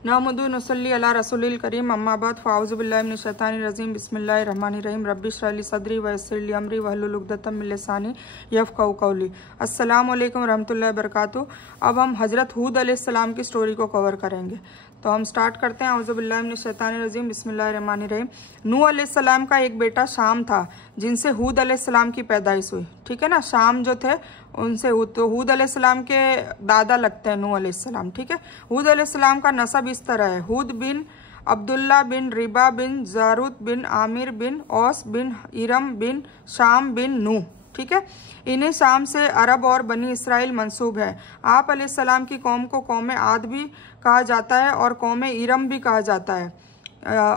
नहमदु नसल्ली अला रसूलिल करीम अम्मा बाद फ़ाऊज़ु बिल्लाहि मिनश शैतानिर रजीम बिस्मिल्लाहिर रहमानिर रहीम रब्बि इश्रह ली सदरी व यस्सिर ली अमरी वहलुल उक़दतम मिन लिसानी यफ़क़हू क़ौली। अस्सलामु अलैकुम रहमतुल्लाहि व बरकातुहू। अब हम हज़रत हूद अलैहिस्सलाम की स्टोरी को कवर करेंगे, तो हम स्टार्ट करते हैं। औज़ु बिल्लाहि मिनश शैतानिर रजीम बिस्मिल्लाहिर रहमानिर रहीम। नूह अलैहिस्सलाम का एक बेटा शाम था जिनसे हूद अलैहिस्सलाम की पैदाइश हुई। ठीक है ना, शाम जो थे उनसे हूद अलैहिस्सलाम के दादा लगते हैं नूह अलैहिस्सलाम। ठीक है, हूद अलैहिस्सलाम का नसब इस तरह है: हूद बिन अब्दुल्ला बिन रिबा बिन जारुत बिन आमिर बिन औस बिन इरम बिन शाम बिन नूह। ठीक है, इन्हें शाम से अरब और बनी इसराइल मंसूब है। आप अलैहिस्सलाम की कौम को कौम आद भी कहा जाता है और कौम इरम भी कहा जाता है,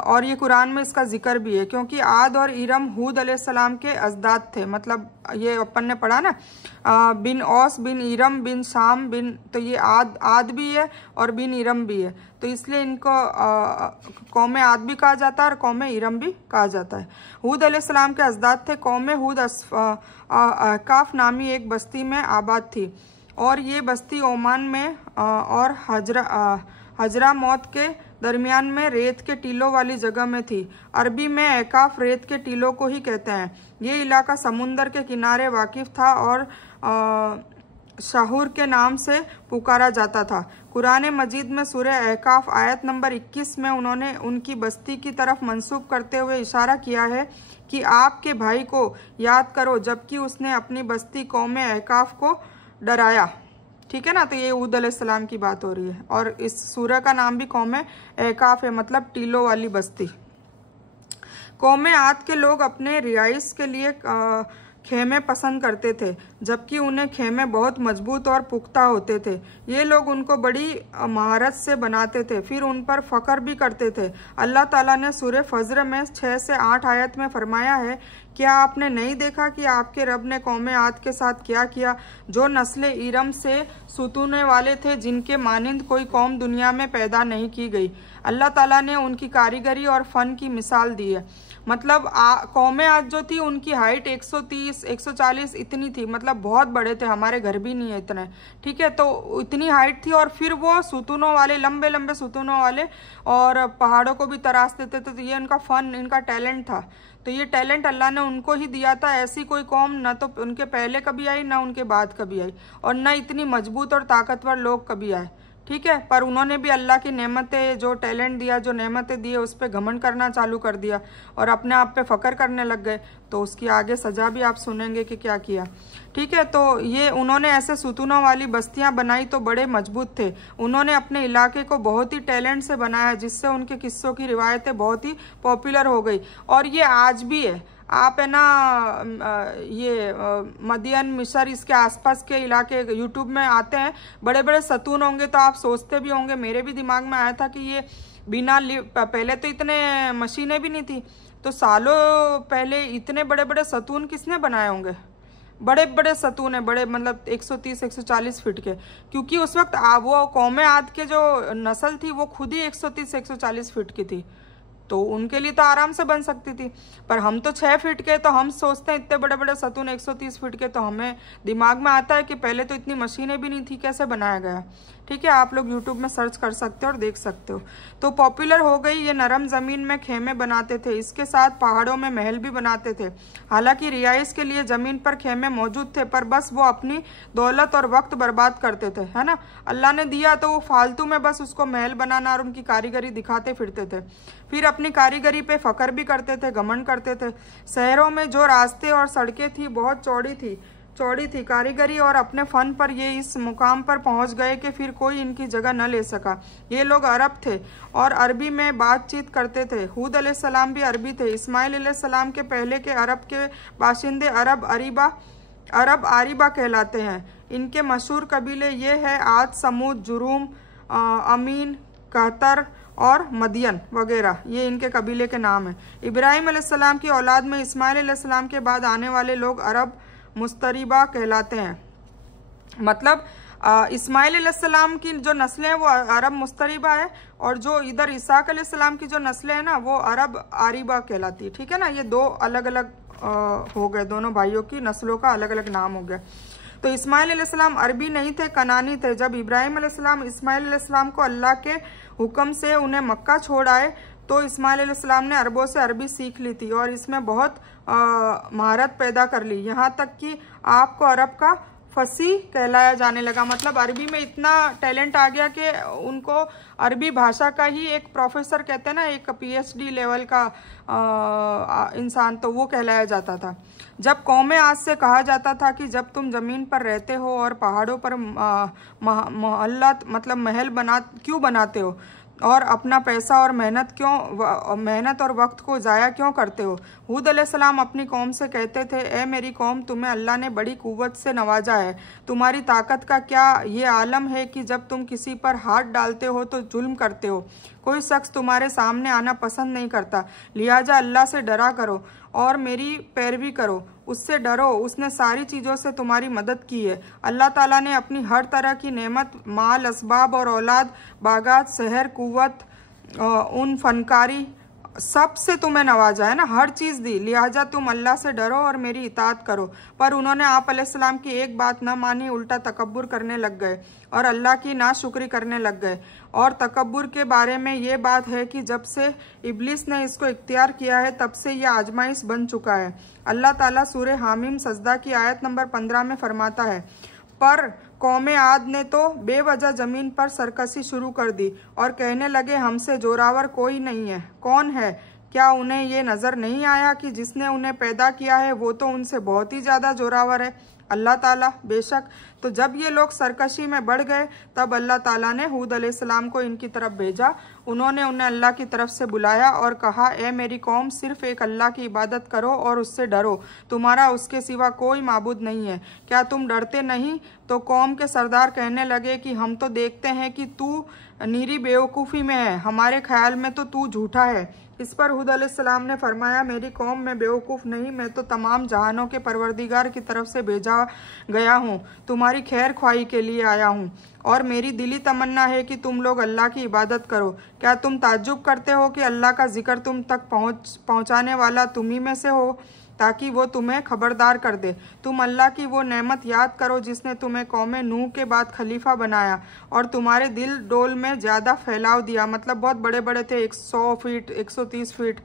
और ये कुरान में इसका जिक्र भी है, क्योंकि आद और इरम हूद अलैहिस्सलाम के अजदाद थे। मतलब ये अपन ने पढ़ा ना, बिन औस बिन इरम बिन शाम बिन, तो ये आद भी है और बिन इरम भी है, तो इसलिए इनको कौम आद भी कहा जाता है और कौम इरम भी कहा जाता है। हूद अलैहिस्सलाम के अजदाद थे। कौम हूद काफ नामी एक बस्ती में आबाद थी, और ये बस्ती ओमान में और हजरा मौत के दरमियान में रेत के टीलों वाली जगह में थी। अरबी में एकाफ रेत के टीलों को ही कहते हैं। ये इलाका समुंदर के किनारे वाकिफ था और शाहूर के नाम से पुकारा जाता था। कुरान मजीद में सूरह एकाफ आयत नंबर 21 में उन्होंने उनकी बस्ती की तरफ मंसूब करते हुए इशारा किया है कि आपके भाई को याद करो जबकि उसने अपनी बस्ती कौम एकाफ को डराया। ठीक है ना, तो ये हूद अलैहिस्सलाम की बात हो रही है, और इस सूरह का नाम भी कौम एकाफ है, मतलब टीलों वाली बस्ती। कौम आद के लोग अपने रिहाइश के लिए खेमे पसंद करते थे, जबकि उन्हें खेमे बहुत मजबूत और पुख्ता होते थे। ये लोग उनको बड़ी महारत से बनाते थे, फिर उन पर फख्र भी करते थे। अल्लाह ताला ने सूरह फज्र में 6 से 8 आयत में फरमाया है, क्या आपने नहीं देखा कि आपके रब ने कौम आद के साथ क्या किया, जो नस्ल इरम से सुतूने वाले थे, जिनके मानिंद कोई कौम दुनिया में पैदा नहीं की गई। अल्लाह ताला ने उनकी कारीगरी और फ़न की मिसाल दी है। मतलब कौम आद जो थी उनकी हाइट 130 140 इतनी थी, मतलब बहुत बड़े थे, हमारे घर भी नहीं है इतने। ठीक है, तो इतनी हाइट थी, और फिर वो सुतूनों वाले, लंबे लंबे सुतूनों वाले, और पहाड़ों को भी तराश देते थे। तो ये उनका फ़न, इनका टैलेंट था। तो ये टैलेंट अल्लाह ने उनको ही दिया था। ऐसी कोई कौम न तो उनके पहले कभी आई, ना उनके बाद कभी आई, और न इतनी मजबूत और ताकतवर लोग कभी आए। ठीक है, पर उन्होंने भी अल्लाह की नेमतें, जो टैलेंट दिया, जो नेमतें दी, उस पर घमंड करना चालू कर दिया और अपने आप पे फ़ख्र करने लग गए। तो उसकी आगे सज़ा भी आप सुनेंगे कि क्या किया। ठीक है, तो ये उन्होंने ऐसे सुतूनों वाली बस्तियां बनाई तो बड़े मजबूत थे। उन्होंने अपने इलाके को बहुत ही टैलेंट से बनाया, जिससे उनके किस्सों की रिवायतें बहुत ही पॉपुलर हो गई, और ये आज भी है। आप है ना, ये मदियन, मिस्र, इसके आसपास के इलाके यूट्यूब में आते हैं, बड़े बड़े सतून होंगे, तो आप सोचते भी होंगे, मेरे भी दिमाग में आया था कि ये बिना पहले तो इतने मशीनें भी नहीं थी, तो सालों पहले इतने बड़े बड़े सतून किसने बनाए होंगे। बड़े बड़े सतून है, बड़े, मतलब 130 140 फीट के, क्योंकि उस वक्त वो कौम आद के जो नस्ल थी वो खुद ही 130 140 फीट की थी, तो उनके लिए तो आराम से बन सकती थी। पर हम तो 6 फीट के, तो हम सोचते हैं इतने बड़े बड़े सतून 130 फीट के, तो हमें दिमाग में आता है कि पहले तो इतनी मशीनें भी नहीं थी, कैसे बनाया गया। ठीक है, आप लोग यूट्यूब में सर्च कर सकते हो और देख सकते हो। तो पॉपुलर हो गई। ये नरम ज़मीन में खेमे बनाते थे, इसके साथ पहाड़ों में महल भी बनाते थे। हालांकि रिहाइश के लिए ज़मीन पर खेमे मौजूद थे, पर बस वो अपनी दौलत और वक्त बर्बाद करते थे, है ना। अल्लाह ने दिया तो वो फालतू में बस उसको महल बनाना और उनकी कारीगरी दिखाते फिरते थे, फिर अपनी कारीगरी पे फ़ख्र भी करते थे, घमंड करते थे। शहरों में जो रास्ते और सड़कें थी बहुत चौड़ी थी कारीगरी और अपने फ़न पर ये इस मुकाम पर पहुंच गए कि फिर कोई इनकी जगह न ले सका। ये लोग अरब थे और अरबी में बातचीत करते थे। हूद अलैहिस्सलाम भी अरबी थे। इस्माइल अलैहिस्सलाम के पहले के अरब के बाशिंदे अरब आरिबा कहलाते हैं। इनके मशहूर कबीले ये है आद, समूद, जुरूम, अमीन, कहतर और मदियन वगैरह, ये इनके कबीले के नाम हैं। इब्राहिम अलैहिस्सलाम की औलाद में इस्माइल अलैहिस्सलाम के बाद आने वाले लोग अरब मुस्तरिबा कहलाते हैं। मतलब इस्माइल अलैहिस्सलाम की जो नस्लें हैं वो अरब मुस्तरिबा है, और जो इधर इसाक अलैहिस्सलाम की जो नस्लें हैं ना वो अरब आरिबा कहलाती है। ठीक है ना, ये दो अलग अलग हो गए, दोनों भाइयों की नस्लों का अलग अलग नाम हो गया। तो इस्माइल अलैहिस्सलाम अरबी नहीं थे, कनानी थे। जब इब्राहिम अलैहिस्सलाम इस्माइल अलैहिस्सलाम को अल्लाह के हुक्म से उन्हें मक्का छोड़ आए तो इस्माइल अलैहिस्सलाम ने अरबों से अरबी सीख ली थी और इसमें बहुत महारत पैदा कर ली, यहाँ तक कि आपको अरब का फसी कहलाया जाने लगा। मतलब अरबी में इतना टैलेंट आ गया कि उनको अरबी भाषा का ही एक प्रोफेसर कहते हैं ना, एक PhD लेवल का इंसान, तो वो कहलाया जाता था। जब कौमें आज से कहा जाता था कि जब तुम ज़मीन पर रहते हो और पहाड़ों पर मोहल्ला मतलब महल क्यों बनाते हो और अपना पैसा और मेहनत और वक्त को ज़ाया क्यों करते हो। हूद अलैहिस्सलाम अपनी कौम से कहते थे, ए मेरी कौम, तुम्हें अल्लाह ने बड़ी कुव्वत से नवाजा है। तुम्हारी ताकत का क्या ये आलम है कि जब तुम किसी पर हाथ डालते हो तो जुल्म करते हो। कोई शख्स तुम्हारे सामने आना पसंद नहीं करता, लिहाजा अल्लाह से डरा करो और मेरी पैरवी करो, उससे डरो, उसने सारी चीज़ों से तुम्हारी मदद की है। अल्लाह ताला ने अपनी हर तरह की नेमत, माल, असबाब और औलाद, बागात, शहर, कुव्वत, उन फनकारी सब से तुम्हें नवाजा है ना, हर चीज़ दी, लिहाजा तुम अल्लाह से डरो और मेरी इताअत करो। पर उन्होंने आप अलैहिस्सलाम की एक बात न मानी, उल्टा तकब्बुर करने लग गए और अल्लाह की नाशुक्री करने लग गए। और तकब्बुर के बारे में ये बात है कि जब से इब्लिस ने इसको इख्तियार किया है तब से यह आजमाइश बन चुका है। अल्लाह ताला सूरह हामीम सजदा की आयत नंबर 15 में फरमाता है, पर कौमे आद ने तो बेवजह ज़मीन पर सरकशी शुरू कर दी और कहने लगे, हमसे जोरावर कोई नहीं है। कौन है? क्या उन्हें ये नज़र नहीं आया कि जिसने उन्हें पैदा किया है वो तो उनसे बहुत ही ज़्यादा जोरावर है, अल्लाह ताला। बेशक तो जब ये लोग सरकशी में बढ़ गए तब अल्लाह ताला ने हूद अलैहिस्सलाम को इनकी तरफ भेजा। उन्होंने उन्हें अल्लाह की तरफ से बुलाया और कहा, ए मेरी कौम, सिर्फ एक अल्लाह की इबादत करो और उससे डरो, तुम्हारा उसके सिवा कोई माबूद नहीं है। क्या तुम डरते नहीं? तो कौम के सरदार कहने लगे कि हम तो देखते हैं कि तू नीरी बेवकूफ़ी में है, हमारे ख्याल में तो तू झूठा है। इस पर हूद अलैहिस्सलाम ने फरमाया, मेरी कौम में बेवकूफ़ नहीं, मैं तो तमाम जहानों के परवरदिगार की तरफ से भेजा गया हूँ, तुम्हारी खैर ख्वाही के लिए आया हूँ और मेरी दिली तमन्ना है कि तुम लोग अल्लाह की इबादत करो। क्या तुम ताज्जुब करते हो कि अल्लाह का जिक्र तुम तक पहुँचाने वाला तुम्ही में से हो ताकि वो तुम्हें खबरदार कर दे। तुम अल्लाह की वो नेमत याद करो जिसने तुम्हें कौम नूह के बाद खलीफा बनाया और तुम्हारे दिल डोल में ज़्यादा फैलाव दिया, मतलब बहुत बड़े बड़े थे, 100 फीट 130 फीट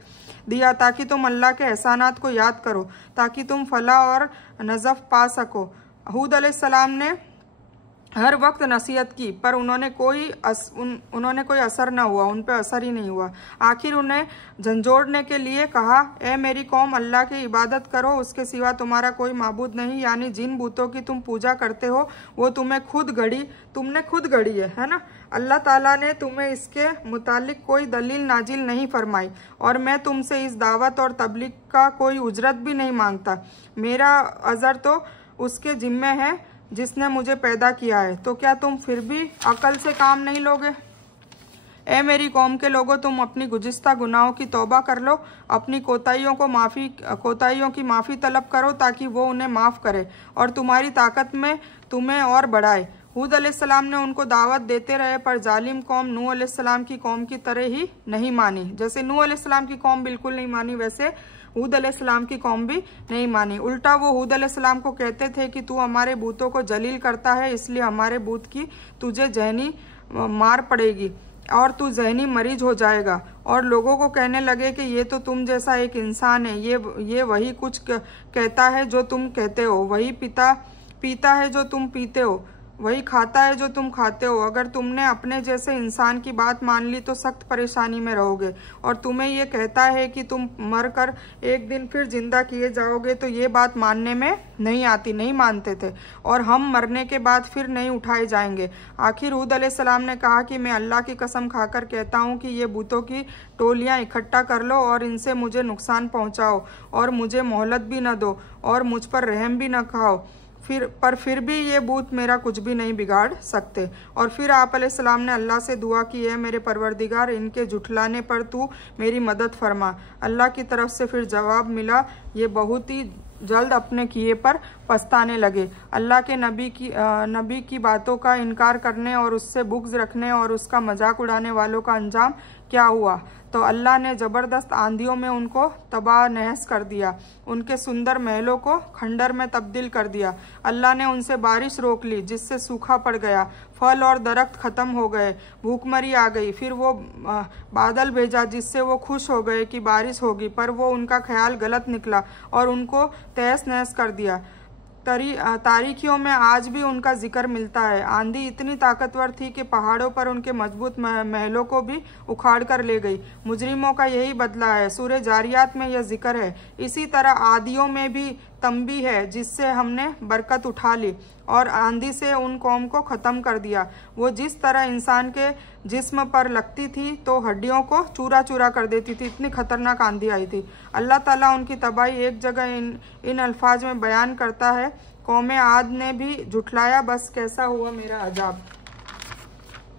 दिया, ताकि तुम अल्लाह के एहसानात को याद करो ताकि तुम फलाह और नज़फ़ पा सको। हूद अलैहिस्सलाम ने हर वक्त नसीहत की पर उन्होंने कोई असर न हुआ, उन पर असर ही नहीं हुआ। आखिर उन्हें झंझोड़ने के लिए कहा, ए मेरी कौम, अल्लाह की इबादत करो, उसके सिवा तुम्हारा कोई माबूद नहीं। यानी जिन बूतों की तुम पूजा करते हो वो तुमने खुद गढ़ी है ना। अल्लाह ताला ने तुम्हें इसके मुतालिक कोई दलील नाजिल नहीं फरमाई और मैं तुमसे इस दावत और तबलीग का कोई उजरत भी नहीं मांगता। मेरा अजर तो उसके जिम्मे है जिसने मुझे पैदा किया है। तो क्या तुम फिर भी अकल से काम नहीं लोगे? ए मेरी कौम के लोगों, तुम अपनी गुज़िश्ता गुनाहों की तौबा कर लो, अपनी कोताहियों की माफ़ी तलब करो ताकि वो उन्हें माफ़ करे और तुम्हारी ताकत में तुम्हें और बढ़ाए। हूद अलैहिस्सलाम ने उनको दावत देते रहे पर जालिम कौम नूह अलैहिस्सलाम की कौम की तरह ही नहीं मानी। जैसे नूह अलैहिस्सलाम की कौम बिल्कुल नहीं मानी, वैसे हूद अलैहिस्सलाम की कौम भी नहीं मानी। उल्टा वो हूद अलैहिस्सलाम को कहते थे कि तू हमारे बूतों को जलील करता है, इसलिए हमारे बूत की तुझे जहनी मार पड़ेगी और तू जहनी मरीज हो जाएगा। और लोगों को कहने लगे कि ये तो तुम जैसा एक इंसान है, ये वही कुछ कहता है जो तुम कहते हो, वही पीता है जो तुम पीते हो, वही खाता है जो तुम खाते हो। अगर तुमने अपने जैसे इंसान की बात मान ली तो सख्त परेशानी में रहोगे। और तुम्हें ये कहता है कि तुम मर कर एक दिन फिर जिंदा किए जाओगे, तो ये बात मानने में नहीं मानते थे और हम मरने के बाद फिर नहीं उठाए जाएंगे। आखिर हूद अलैहिस्सलाम ने कहा कि मैं अल्लाह की कसम खाकर कहता हूँ कि ये बूतों की टोलियाँ इकट्ठा कर लो और इनसे मुझे नुकसान पहुँचाओ और मुझे मोहलत भी न दो और मुझ पर रहम भी न खाओ, फिर भी ये बूत मेरा कुछ भी नहीं बिगाड़ सकते। और फिर आप अलैहिस्सलाम ने अल्लाह से दुआ की, है मेरे परवरदिगार, इनके झुठलाने पर तू मेरी मदद फरमा। अल्लाह की तरफ से फिर जवाब मिला, ये बहुत ही जल्द अपने किए पर पछताने लगे। अल्लाह के नबी की बातों का इनकार करने और उससे बुग़्ज़ रखने और उसका मजाक उड़ाने वालों का अंजाम क्या हुआ? तो अल्लाह ने ज़बरदस्त आंधियों में उनको तबाह नहस कर दिया, उनके सुंदर महलों को खंडर में तब्दील कर दिया। अल्लाह ने उनसे बारिश रोक ली जिससे सूखा पड़ गया, फल और दरख्त ख़त्म हो गए, भूखमरी आ गई। फिर वो बादल भेजा जिससे वो खुश हो गए कि बारिश होगी, पर वो उनका ख्याल गलत निकला और उनको तहस नहस कर दिया। तारीखियों में आज भी उनका जिक्र मिलता है। आंधी इतनी ताकतवर थी कि पहाड़ों पर उनके मजबूत महलों को भी उखाड़ कर ले गई। मुजरिमों का यही बदला है। सूरह जारियात में यह जिक्र है। इसी तरह आदियों में भी तंबी है जिससे हमने बरकत उठा ली और आंधी से उन कौम को ख़त्म कर दिया। वो जिस तरह इंसान के जिस्म पर लगती थी तो हड्डियों को चूरा चूरा कर देती थी, इतनी खतरनाक आंधी आई थी। अल्लाह ताला उनकी तबाही एक जगह इन अल्फाज में बयान करता है, कौम आद ने भी झुठलाया, बस कैसा हुआ मेरा अजाब।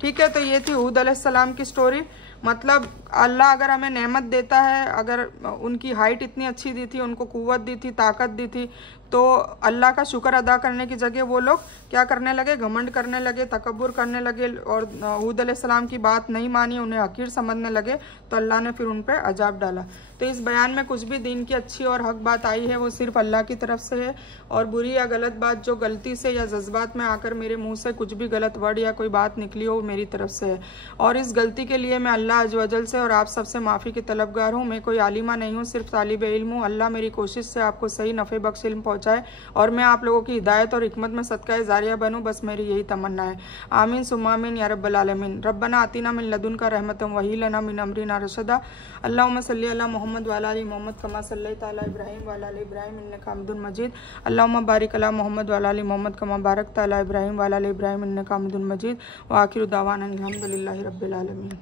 ठीक है, तो ये थी हूद अलैहिस्सलाम की स्टोरी। मतलब अल्लाह अगर हमें नेमत देता है, अगर उनकी हाइट इतनी अच्छी दी थी, उनको कुव्वत दी थी, ताकत दी थी, तो अल्लाह का शुक्र अदा करने की जगह वो लोग क्या करने लगे? घमंड करने लगे, तकब्बुर करने लगे और हूद अलैहिस्सलाम की बात नहीं मानी, उन्हें हकीर समझने लगे, तो अल्लाह ने फिर उन पर अजाब डाला। तो इस बयान में कुछ भी दीन की अच्छी और हक बात आई है वो सिर्फ अल्लाह की तरफ से है, और बुरी या गलत बात जो गलती से या जज्बात में आकर मेरे मुंह से कुछ भी गलत वर्ड या कोई बात निकली हो, वो मेरी तरफ से है। और इस गलती के लिए मैं अल्लाह अज़्ज़ वजल से और आप सबसे माफ़ी की तलबगार हूँ। मैं कोई आलिमा नहीं हूँ, सिर्फ तालिब इल्म हूँ। अल्लाह मेरी कोशिश से आपको सही नफ़े बख्श इल्म पहुँचाए और मैं आप लोगों की हिदायत और हिकमत में सदका जारिया बनूँ, बस मेरी यही तमन्ना है। आमीन सुम्मा आमीन या रब्बल आलमीन। रब्बना आतिना मिन लदुनका रहमतन व हय्यि लना मिन अमरिना रशदा। अल्लाहुम्मा सल्लि अला मोहम्मद व अला आलि मोहम्मद कमा सल्लैता अला इब्राहीम व अला आलि इब्राहीम इन्नका हमीदुम मजीद। अल्लाहुम्मा बारिक अला मोहम्मद व अला आलि मोहम्मद कमा बारकता अला इब्राहीम व अला आलि इब्राहीम इन्नका हमीदुम मजीद। व आखिरु दावाना अनिल हम्दुलिल्लाहि रब्बिल आलमीन।